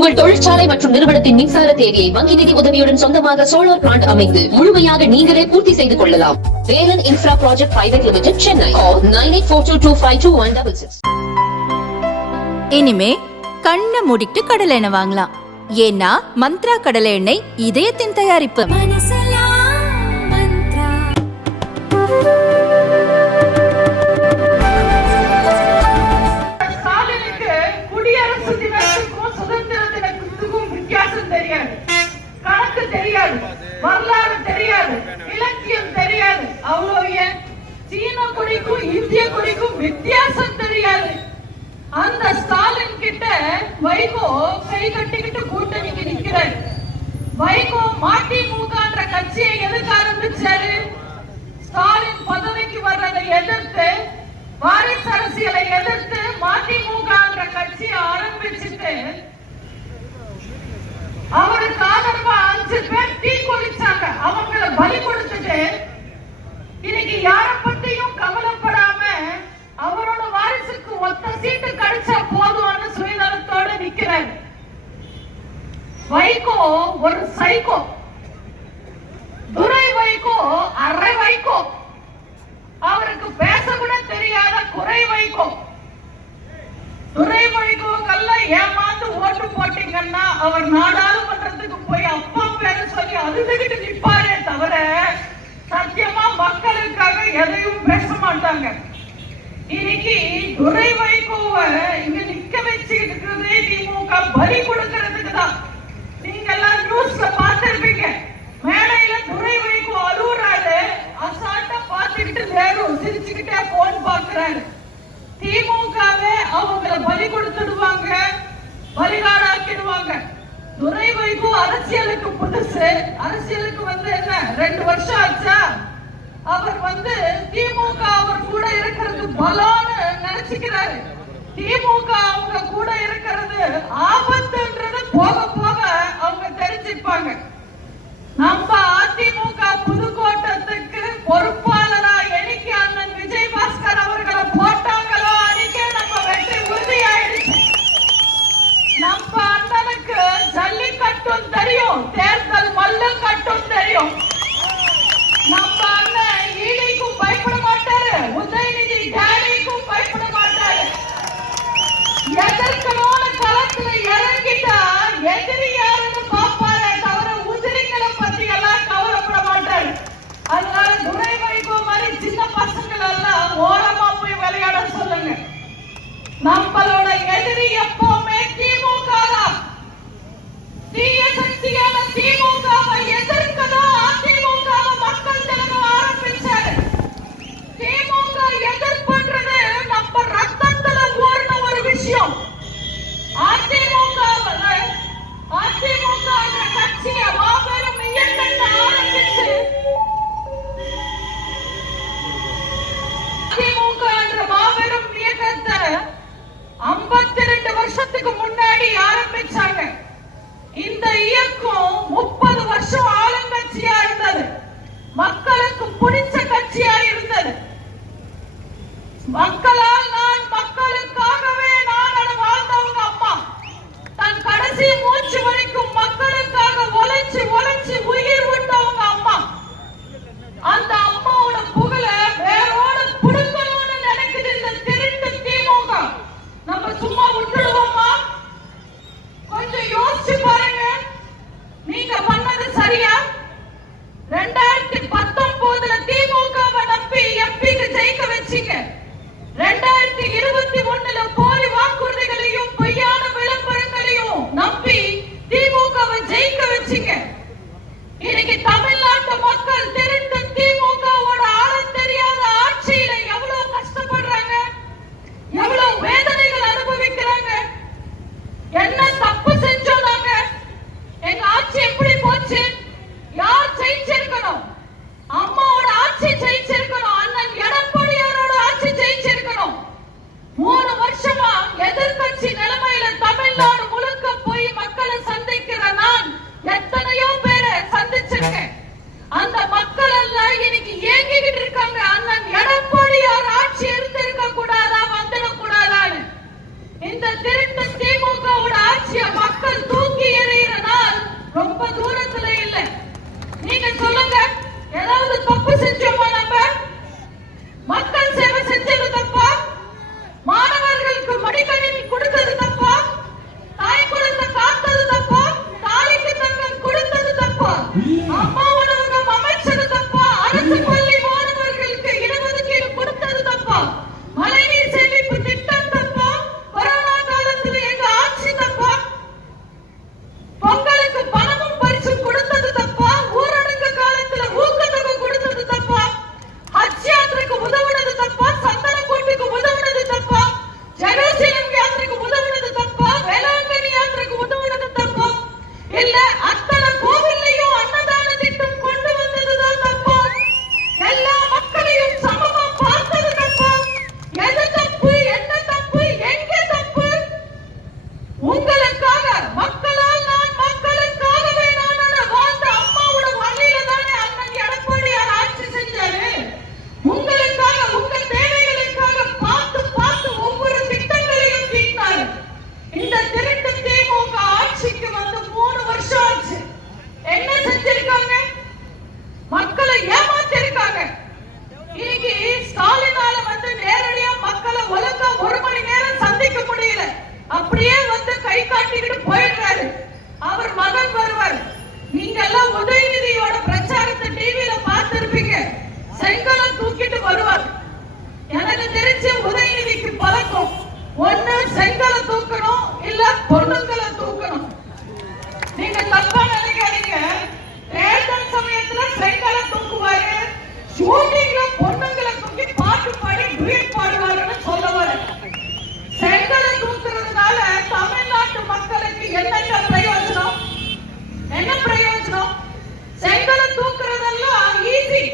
உங்கள் தொழிற்சாலை மற்றும் நிறுவனத்தின் மின்சார தேவையை வங்கி நிதி உதவியுடன் சொந்தமாக சோலார் பிளான்ட் அமைத்து முழுமையாக நீங்களே பூர்த்தி செய்து கொள்ளலாம். Velan infra project private limited, Chennai. 9842252166. இனிமே கண்ணை மூடிட்டு கடலை எண்ணெய் வாங்கலாம். ஏன்னா மந்த்ரா கடலை எண்ணெய் இதயத்தின் தயாரிப்பு. கணக்கு தெரியாது, வரலாறு தெரியாது, இலக்கியம் தெரியாது. அவ்வளோ ஏன் சீன கொடிக்கும் இந்திய கொடிக்கும் வித்தியாசம் தெரியாது. அந்த ஸ்டாலின் கிட்ட வைகோ கை கட்டிக்கிட்டு கூட்டணிக்கு நிக்கிறார். வைகோ மதிமுகன்ற கட்சியை எதுக்கு ஆரம்பிச்சாரு? ஸ்டாலின் பதவிக்கு வர்றதை எதிர்த்து, வாரிசு அரசியலை எதிர்த்து மதிமுகன்ற கட்சியை ஆரம்பிச்சுட்டு அவருக்கு ஆதரவா 5 பேர் தீ குளிச்சாங்க. அவங்கள பலி கொடுத்துட்டு இன்னைக்கு யார பத்தியும் கவலைப்படாம அவரோட வாரிசுக்கு ஒத்த சீட்டு கிடைச்சா போதும்னு சுயநலத்தோட நிக்கிறார். வைகோ ஒரு சைக்கோ. துரை வைகோ அரை வைகோ. அவருக்கு பேச கூட தெரியாத குறை வைகோ. துரை வைகோக்கெல்லாம் ஏமாந்து ஓட்டு போட்டீங்கன்னா அவர் நாடாளுமன்றத்துக்கு போய் அப்பா பேரை சொல்லி அழுதுகிட்டு நிப்பாரே தவிர சத்தியமா மக்களுக்காக எதையும் பேச மாட்டாங்க. இன்னைக்கு துரை வைகோவை இங்க நிக்க வச்சுக்கிட்டு இருக்கிறதே திமுக பலி கொடுக்கறதுக்கு தான். நீங்க எல்லாம் நியூஸ்ல பார்த்திருப்பீங்க. மேடையில துரை வைகோ அழுகுறாரு, அசால்ட்டா பார்த்துக்கிட்டு வேறும் சிரிச்சுக்கிட்டே போன் பாக்குறாரு. திமுகவே அவங்களை பலி கொடுத்துடுவாங்க, பலிகாடாக்கிடுவாங்க. துரை வைகோ அரசியலுக்கு புதுசு. அரசியலுக்கு என்ன 2 வருஷம் ஆச்சா? அவர் திமுக அவர் கூட இருக்கிறது பலம்னு நினைச்சுக்கிறாரு. திமுக அவங்க கூட இருக்கிறது ஆபத்துன்றது போக போக அவங்க தெரிஞ்சுப்பாங்க. நம்ம அதிமுக புதுக்கோட்டத்துக்கு பொறுப்பாளரா என்னைக்கு அண்ணன் விஜய் பாஸ்கர் அவர்களை போட்டாங்களோ அன்னைக்கே நம்ம வெற்றி உறுதியாயிடுச்சு. நம்ம அண்ணனுக்கு ஜல்லிக்கட்டும் தெரியும், தேர்தல் மல்லும் கட்டும் தெரியும். நம்ம அண்ணன் ஈடிக்கும் பயப்பட மாட்டாரு, உதயநிதி டேடிக்கும் பயப்பட மாட்டாரு. எதற்கனோட களத்துல இறங்கிட்டா எதிரி யாருன்னு பாப்பாரே தவிர உதிரிகளை பத்தி எல்லாம் கவலைப்பட மாட்டாரு. அதனால துரை வைகோ மாதிரி சின்ன பசங்கள் எல்லாம் ஓரமா போய் விளையாட சொல்லுங்க. நம்மளோட எதிரி எப்பவுமே திமுக தான். தீய சக்தியான திமுகவை எதிர்க்கதான் அதிமுக மக்கள் திலகம் ஆரம்பிச்சாரு. திமுக எதிர்ப்புன்றது நம்ம ரத்தத்துல ஓடுன ஒரு விஷயம். அதிமுக கட்சியை மாபெரும் இயக்கத்தை ஆரம்பிச்சு அதிமுக என்ற மாபெரும் இயக்கத்தை 52 வருஷத்துக்கு முன்னாடி ஆரம்பிச்சாங்க. இந்த இயக்கம் 30 வருஷம் ஆளுங்கட்சியா இருந்தது. மக்களுக்கு பிடிச்ச கட்சியா இருந்தது. மக்களால் நான், மக்களுக்காகவே நான் வாழ்ந்தவங்க அம்மா. தன் கடைசி மூச்சு வரைக்கும் மக்களுக்காக உழைச்சு உழைச்சு உயிர் விட்டவங்க அம்மா. அந்த அம்மாவோட புகழ வேரோட புடுங்கணும்னு நினைக்குது இந்த திருட்டு திமுக. நம்ம சும்மா விட்டுடுவோமா? கொஞ்சம் யோசிச்சு பாருங்க. நீங்க பண்ணது சரியா? 2019 திமுகவை நம்பி எம்பிக்கு ஜெயிக்க வச்சீங்க. 2021 போலி வாக்குறுதிகளையும் பொய்யான விளம்பரங்களையும் நம்பி திமுகவை ஜெயிக்க தப்பா நினைக்காதீங்க. தேர்தல் சமயத்துல செங்கலை தூக்குவாரு, ஷூட்டிங்ல பொண்ணுங்களை தூக்கி பாட்டு பாடி டுயட் பாடுவாருன்னு சொல்ல வரேன். செங்கலை தூக்குறதுனால தமிழ்நாட்டு மக்களுக்கு என்னங்க பிரயோஜனம்? என்ன பிரயோஜனம்? செங்கலை தூக்குறதெல்லாம் ஈஸி.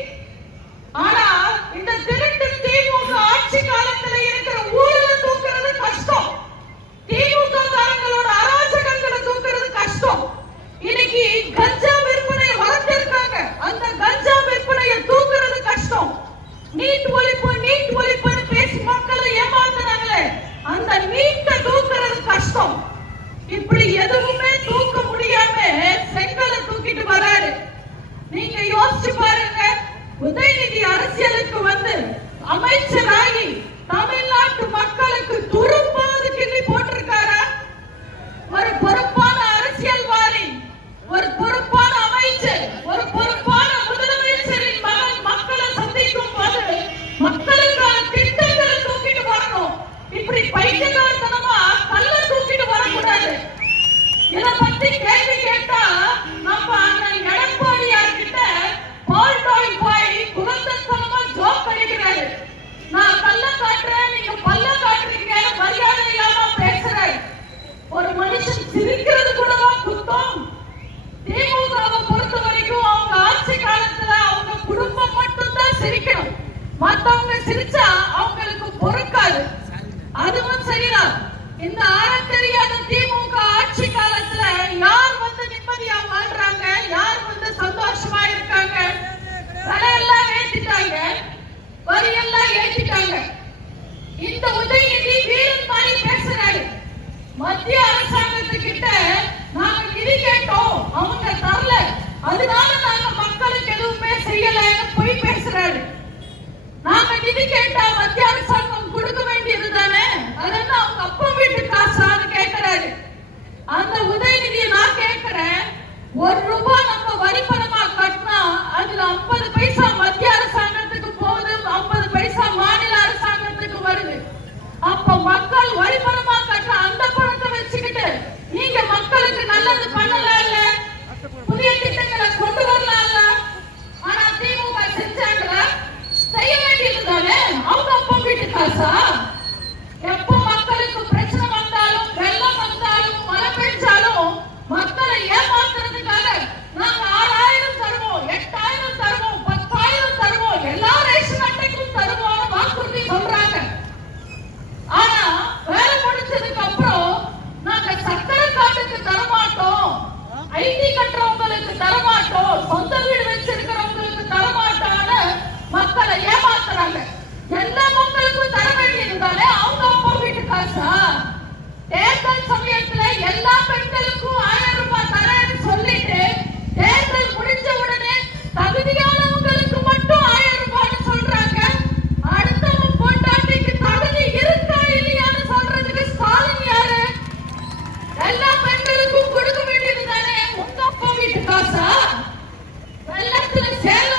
ஆனா இந்த திருட்டு திமுக ஆட்சி காலத்துல இருக்கிற ஊழல தூக்குறது கஷ்டம். திமுக காரங்களோட அராஜகங்களை தூக்குறது கஷ்டம். இன்னைக்கு கஞ்சா விற்பனை வளர்த்திருக்காங்க, அந்த கஞ்சா விற்பனையை தூக்குறது கஷ்டம். நீட் ஒழிப்புன்னு பேசி மக்களை ஏமாத்துறாங்களே, அந்த நீட்டை தூக்குறது கஷ்டம். இப்படி எதுவுமே தூக்க முடியாம செங்கலை தூக்கிட்டு வராரு. நீங்க யோசிச்சு பாருங்க, உதயநிதி அரசியலுக்கு வந்து அமைச்சராகி தமிழ்நாட்டு மக்களுக்கு துரும்பாவது கிள்ளி போட்டிருக்காரா? ஒரு பொறுப்பான அரசியல்வாதி, ஒரு பொறுப்பான அமைச்சர், ஒரு பொறுப்பான முதலமைச்சரின் மகன் மக்களை சந்திக்கும் போது மக்களுக்கான திட்டங்களை தூக்கிட்டு வரணும். இப்படி பைத்தியக்காரத்தனமா கல்ல தூக்கிட்டு வரக்கூடாது. இத பத்தி கேள்வி கேட்டா நம்ம அண்ணன் எடப்பாடியார் கிட்ட பால்டாய் போய் குலந்தத்தனமா ஜோக் அடிக்கிறாரு. நான் கல்ல காட்டுறேன், நீங்க பல்ல காட்டுறீங்க, மரியாதை இல்லாம பேசுறாரு. ஒரு மனுஷன் சிரிக்கிறது கூடவா குத்தம்? திமுகவை பொறுத்த வரைக்கும் அவங்க ஆட்சி காலத்துல அவங்க குடும்பம் மட்டும்தான் சிரிக்கணும், மத்தவங்க சிரிச்சா அவங்களுக்கு பொறுக்காது. அதுவும் சரிதான். இந்த ஆழம் தெரியாத திமுக ஆட்சி காலத்துல யார் வந்து நிம்மதியா வாழ்றாங்க, யார் வந்து சந்தோஷமா இருக்காங்க? விலையெல்லாம் ஏத்திட்டாங்க, வரியெல்லாம் ஏத்திட்டாங்க. இந்த உதயநிதி வீரன் மாதிரி பேசுறாரு. மத்திய அரசாங்கத்துக்கிட்ட நாங்க நிதி கேட்டோம், அவங்க தரல, அதனால நாங்க மக்களுக்கு எதுவுமே செய்யலன்னு போய் பேசுறாரு. நாங்க நிதி கேட்டா மத்திய அரசாங்கம் கொடுக்க வேண்டியது தானே, அதெல்லாம் அவங்க அப்பா வீட்டு காசான்னு கேட்கிறாரு. அந்த உதயநிதியை நான் கேட்கிறேன், ₹1 நம்ம வரி பணமா கட்டினா அதுல 50 பைசா மத்திய அரசாங்கத்துக்கு போகுது, 50 பைசா மாநில அரசாங்கத்துக்கு வருது. அப்ப மக்கள் வரி பணமா கட்டுற அந்த பணத்தை வச்சுக்கிட்டு நீங்க மக்களுக்கு நல்லது பண்ணலாம் இல்ல, புதிய திட்டங்களை கொண்டு வரலாம்ல. ஆனா திமுக செஞ்சாங்களா? செய்ய வேண்டியது தானே, அவங்க அப்பா வீட்டு காசா? எப்போ மக்களுக்கு பிரச்சனை வந்தாலும், வெள்ளம் வந்தாலும், மழை பெஞ்சாலும் மக்களை ஏமாத்துறதுக்காக நாங்க 6000 தருவோம், 8000 தருவோம், 10,000 தருவோம், எல்லா ரேஷன் அட்டைக்கும் தருவோம் வாக்குறுதி சொல்றாங்க. ஆனா வேலை முடிச்சதுக்கு அப்புறம் நாங்க சக்கரை காட்டுக்கு தரமாட்டோம், ஐடி கட்டுறவங்களுக்கு தரமாட்டோம், சொந்த வீடு வச்சிருக்கிறவங்களுக்கு தரமாட்டோம்னு மக்களை ஏமாத்துறாங்க. எல்லா மக்களுக்கும் தர வேண்டியது தானே, அவங்க அப்பா வீட்டு காசா? தேர்தல் சமயத்துல எல்லா பெண்களுக்கும் 1000 ரூபாய் தரேன்னு சொல்லிட்டு தேர்தல் முடிஞ்ச உடனே தகுதியானவங்களுக்கு மட்டும் 1000 ரூபாய்னு சொல்றாங்க. அடுத்தவன் பொண்டாட்டிக்கு தகுதி இருக்கா இல்லையான்னு சொல்றதுக்கு ஸ்டாலின் யாரு? எல்லா பெண்களுக்கும் கொடுக்க வேண்டியது தானே, உங்க அப்பா வீட்டு காசா? வெள்ளத்துல சேலம்